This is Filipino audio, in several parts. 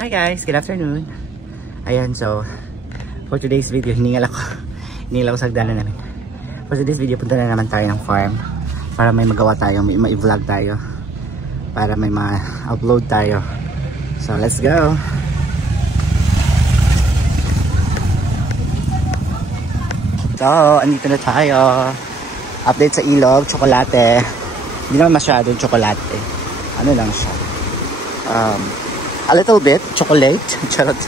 Hi guys, good afternoon. Ayan, so for today's video, hiningal ako sa hagdanan namin. For today's video, punta na naman tayo ng farm para may magawa tayo, may vlog tayo, para may ma-upload tayo. So let's go. So, andito na tayo. Update sa ilog, tsokolate. Hindi naman masyadong tsokolate. Ano lang siya. A little bit chocolate. Charot.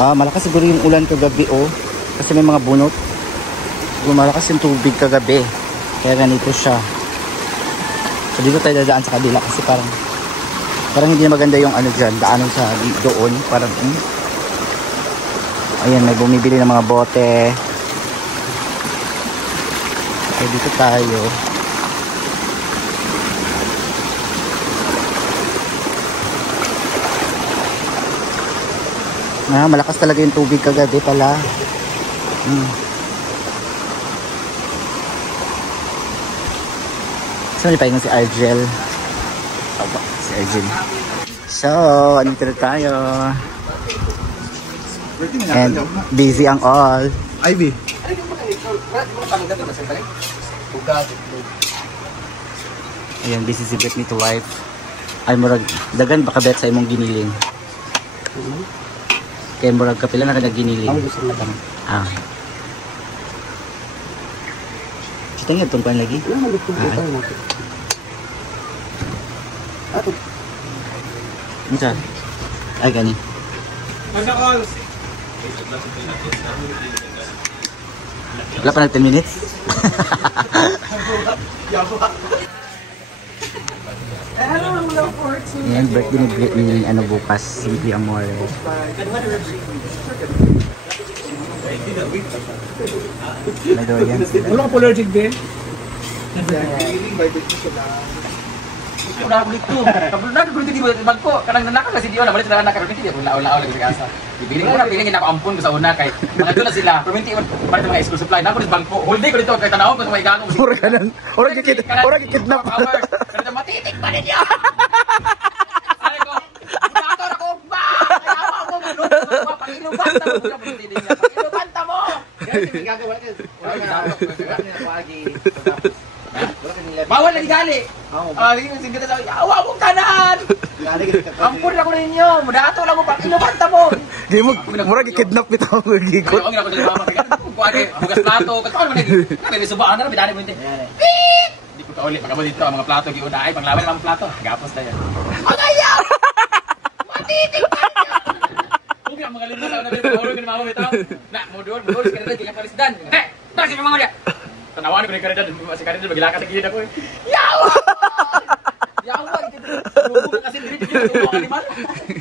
Malakas siguro yung ulan kagabi kasi may mga bunot. Malakas yung tubig kagabi. Kaya ganito siya. So dito tayo dadaan sa kabila kasi parang hindi na maganda yung ano dyan, daanan sa doon. Parang ayan, may bumibili ng mga bote. Okay, dito tayo. Malakas talaga yung tubig kagabi pala. So, nalipahingan si Argel. Si Argel. So, andito na tayo. And busy ang all. Ivy. Ayan, busy si Bet me to wife. Ay, murag, dagan baka Bet sa imong giniling. Kaya murag kapila na kada giniling. Kita nga itong pan lagi? Misa? Ay, gani. Wala pa na 10 minutes? Yan, birthday ni ano bukas, Simply Amore. Nado yan. Wala ka allergic din? Udah beli tuh, kebetulan berhenti di bangku, kadang nak kasi dia na balik sa anak berhenti dia ulah lagi sa Dibiling ko na pilingin ako ampun ko sa una kay mga doon na sila, perminti balik mga school supply na ko sa bangko. Whole day ko dito kay tanaw ko sa may gagawin. Orang kidnap. Kada matitik pa niya. Ay ko, budato na ko ba? Ayaw ako manod, pakinuban ta mo sa berhenti niya. Pakinuban ta mo. Kasi gagawin ko. Wala na lagi. Bawal lagi gali. Lagi ng singkita sa awa mong tanan. Ampun ako ninyo. Mudato lang mo pa. Inubanta mo. Di mo, murag i-kidnap bitaw mo gigot. Ang ina ko sa mama. Kuwari, bugas plato. Katawan mo na. May subaan na. Bidani mo hindi. Beep! Hindi ko kauli. Pagkabo dito, ang mga plato. Giuna ay, panglaban ng mga plato. Gapos na yan. Ang ayaw! Matitik pa niya! Huwag yung mga lindo sa una. Mahulog yung mama bitaw. Na, modul. Sikara na, kaya palisdan. Tara si mama niya. Tanawan ko ni Karidad, si Karidad magilakas sa gilid ako eh. Yawa! Yawa! Rubo ka kasi dito ko animal.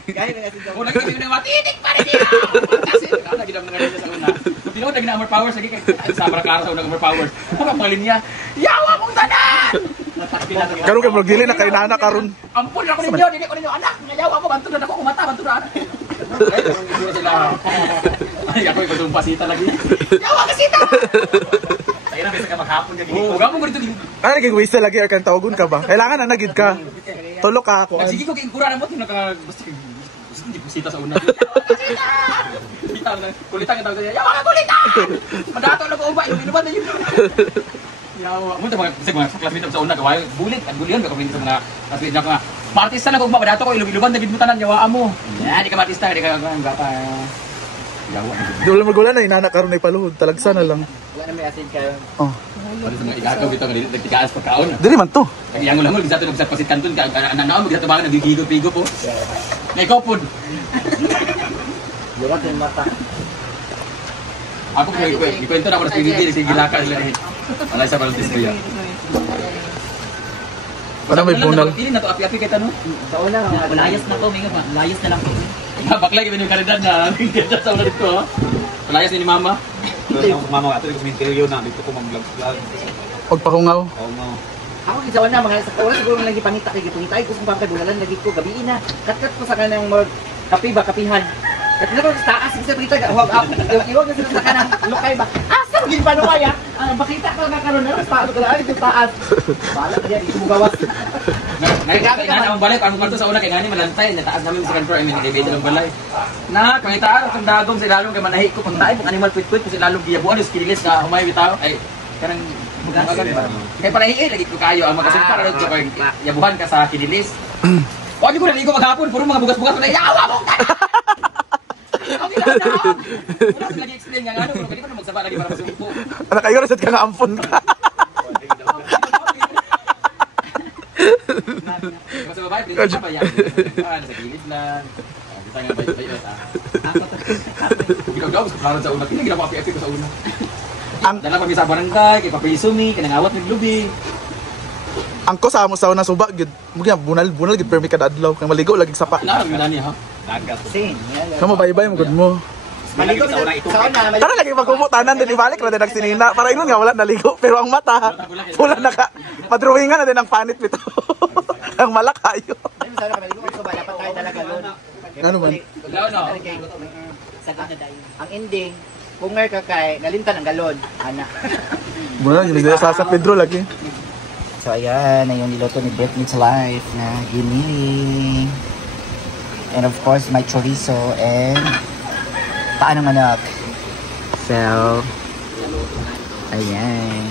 Gaya na kasi daw. Una kasi yung matitik pa rin niya. Kasi kada gidam nga sa una. Tinawag na Amor Powers lagi kay sabra klaro sa unang Amor Powers. Ano pangalan niya? Yawa mong tanan! Karon kay magdili na kay nana karon. Ampun ako ninyo, dili ko ninyo anak. Yawa ko bantu na ako kumata bantu na anak. Ay, ako ipasumpasita lagi. Yawa kasita! Kaya na bisa ka maghapon ka gini. Huwag mo dito gini. Ano naging waste lagi akan tawagon ka ba? Kailangan na nagid ka. Tulok ka ako. Sige ko kay kura na mo tinaka basta hindi bisita sa una. Kulitan ka tawag niya. Yawa ka kulitan. Madato na ko uba yung inuban na yun. Yawa. Mo ta mga classmate sa una gawayo bulit at bulihan ka sa mga classmate na Martista na ko uba madato ko iluban na gid mo tanan yawa mo. Ya di ka martista di ka gata. Yawa. Di wala magulan na inana karon ay paluhod talagsa na lang. Wala na may asin kayo. Wala sa mga igagaw bitaw nga nagtigaas pagkaon. Dili man to. Yang ulang bisa to pasit kanton ka nanaon bisa tabangan nagigigo-pigo po. Nay ko pud. Burat yung mata. Ako ikwento na ako sa pinili sa gilaka sila ni. Alay sa baltis ko ya. Wala may bunal. Ini na to api-api kay tanong. Sa una layas na to mingo ba. Layas na lang. Baklay kita yung Karidad na kita sa ulit ko. Layas ni mama. Mama ato ko minteriyo na dito ko mag-vlog. Pagpahungaw. Oo no. Ako gisawan na mga sa wala siguro lagi pangita kay gitungitay ko kung pangkadulalan lagi ko gabi na. Kat ko sa kanang kapi ba kapihan. Kat ko sa taas bisa pagita iwag na sa kanang lokay ba. Asa gid pa no kaya? Bakita ko na karon na pa ko dito taas. Bala ka diyan imo gawas. Ang balay, pang kwarto sa una, kaya nga ni malantay, nataas namin sa kantor, I mean, elevator ng balay. Na, kangitaan, kung dagom, si lalong, kaya manahi ko, pang tayo, pang animal kwit-kwit, kasi lalong giyabuan, yung skililis na humayo bitaw, ay, karang, kaya palahi lagi ko kayo, ang magkasunta na ito, kaya yabuhan ka sa kinilis. Huwag ko naligo maghapon, puro mga bugas-bugas, na yawa mo! Okay lang na! Wala ko nag-explain nga, ano, pero pwede ko na magsaba lagi para masumpo. Anak kayo, reset ka nga ampon ka. Sa babae, pwede ka ba yan? Nasa gilid lang. Kita nga bayot-bayot, Ginaw-gaw, klaro sa una. Hindi ginawa ko sa una. Dala kami sa barangay, kay Papayisumi, kanangawat ng lubi. Ang ko sa amo sa una suba, mugya bunal gid permi kada adlaw kay maligo lagi sa pa. Nara gyud ani ha. Dagat. Kamo bye-bye mo gud mo. Maligo sa una. Tara lagi magkumo tanan din ibalik ra din nagsinina para ingon nga wala naligo pero ang mata wala naka padrawingan na din ang panit bitaw. Ang malakayo. Sana maligo so dapat tayo talaga doon. Ano man? Ang ending, kung nga ka kay nalimtan ang galon, ana. Bunal gid sa Pedro lagi. So ayan, na yung niloto ni Beth Meets Life na ginili. And of course, my chorizo and paanong manok. So, ayan.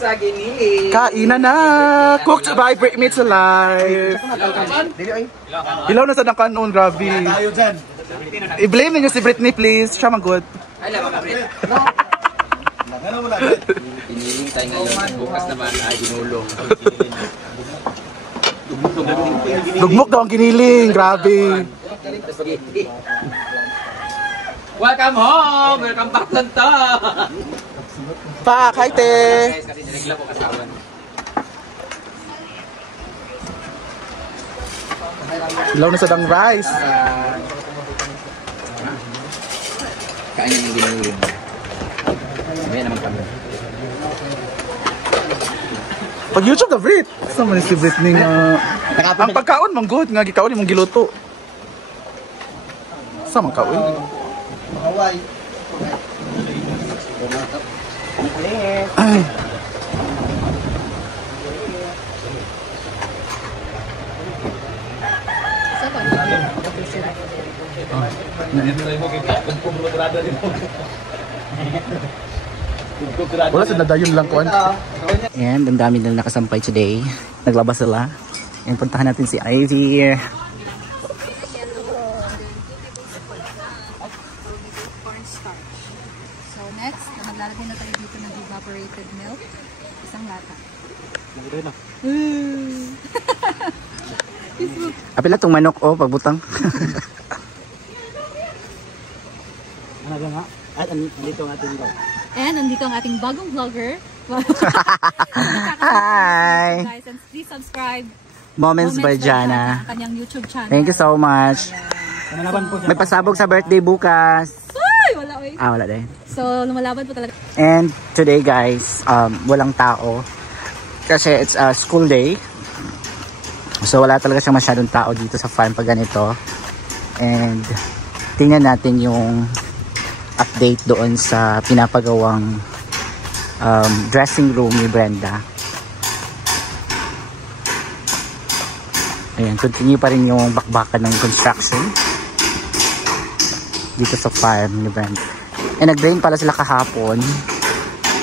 Sa ginili. Kainan na! Cooked by Beth Meets Life. Ilaw na sa nakanon, grabe. I-blame ninyo si Britney, please. Siya mag-good. Ay, lawa ka, Brit. Iniling tayo ngayon. Bukas naman ay inulong. Lugmok daw ang giniling. Grabe. Welcome home! Welcome back to to! Pa, hi te! Kasi sinigla po kasawan. Ilaw na sa dang rice. Kain yung giniling. Sabi naman kami. Pag YouTube ka, Brit. Saan man si Britney nga... Ang pagkaon, mang good. Nga gikaon yung giluto. Saan man kaon? Ay. Wala sa nadayon lang kuan. And ang dami na nakasampay today. Naglabas sila. And puntahan natin si Ivy. Cornstarch. So next, maglalagay na tayo dito ng evaporated milk. Isang lata. Apila tong manok o pagbutang. And nandito ang ating bagong vlogger. Hi! Guys, and please subscribe. Moments by Jana. Ang kanyang YouTube channel. Thank you so much. May pasabog sa birthday bukas. Ay, wala eh. Wala din. So, lumalaban po talaga. And today guys, walang tao. Kasi it's a school day. So wala talaga siyang masyadong tao dito sa farm pag ganito. And tingnan natin yung update doon sa pinapagawang dressing room ni Brenda. Ayan, continue pa rin yung bakbakan ng construction dito sa farm ni Brenda. And nag-drain pala sila kahapon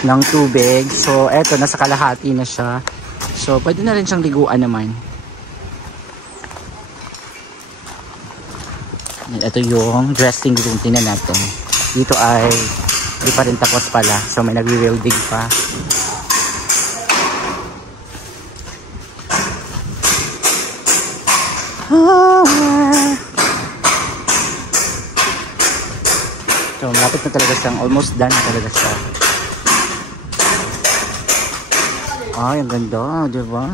ng tubig. So eto, nasa kalahati na siya. So pwede na rin siyang liguan naman. Ito yung dressing room, tingnan natin. Dito ay di pa rin tapos pala. So may nagre-welding pa. So malapit na talaga siyang, almost done talaga siya. Ay, ang ganda, di ba?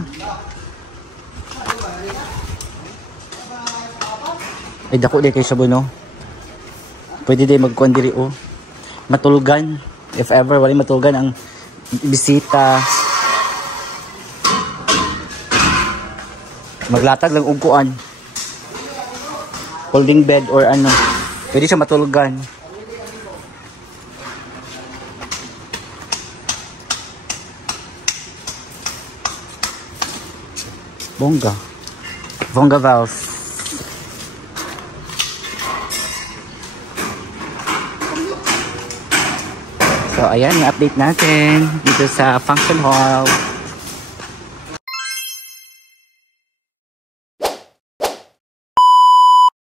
Ay, dako di kayo sa buno. Pwede din magkuhan diri o. Matulgan. If ever, wala matulgan ang bisita. Maglatag lang ugkuan. Folding bed or ano. Pwede siya matulgan. Bongga. Bongga valve. So, ayan yung update natin dito sa function hall.